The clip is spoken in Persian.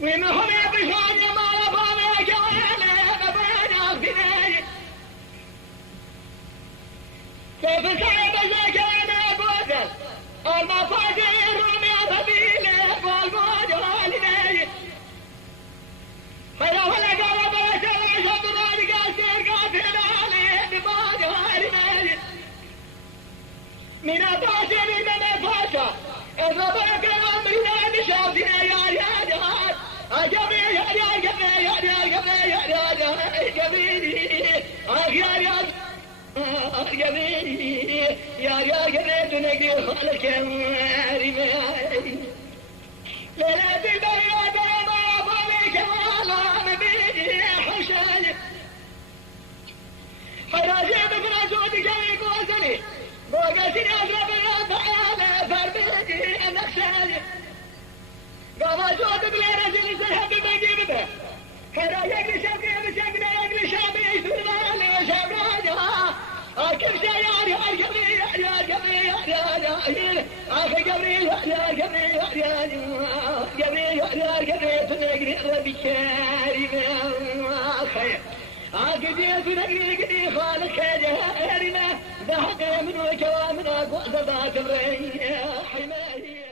ومنهم يبشون ما لفظ جوانا ببانا فيني كيف سعب زكانا قوزل المفاتير رمي فبيلة والموت والدي خير ولا قال بوسل عشب ذلك السير قاتل عليه بباد والدي من أباسل من أباسل اضربك الأمر لا نشاطنا يا رياض أجمي يا رياض يا رياض يا رياض يا رياض يا رياض يا جبيت نقدي خالك يا ريمي لا تبيا ما بالك ولا نبي حشاي حراجي من زودك يقوزني بوقتني أضرب يا تعالى فربيتي نخشاي قام زودك يا رجل سهب بجيب به حراجي شبكي بشكل يجري شابي يسولان شابراجها كيف شاير يا جميل يا جميل يا جميل أخي جميل يا جميل يا جميل يا جميل تنقري ربي كريم يا أخي عقدي تنقري خالك يا جارنا بحق من وجوامنا قوة ذاك الري حماية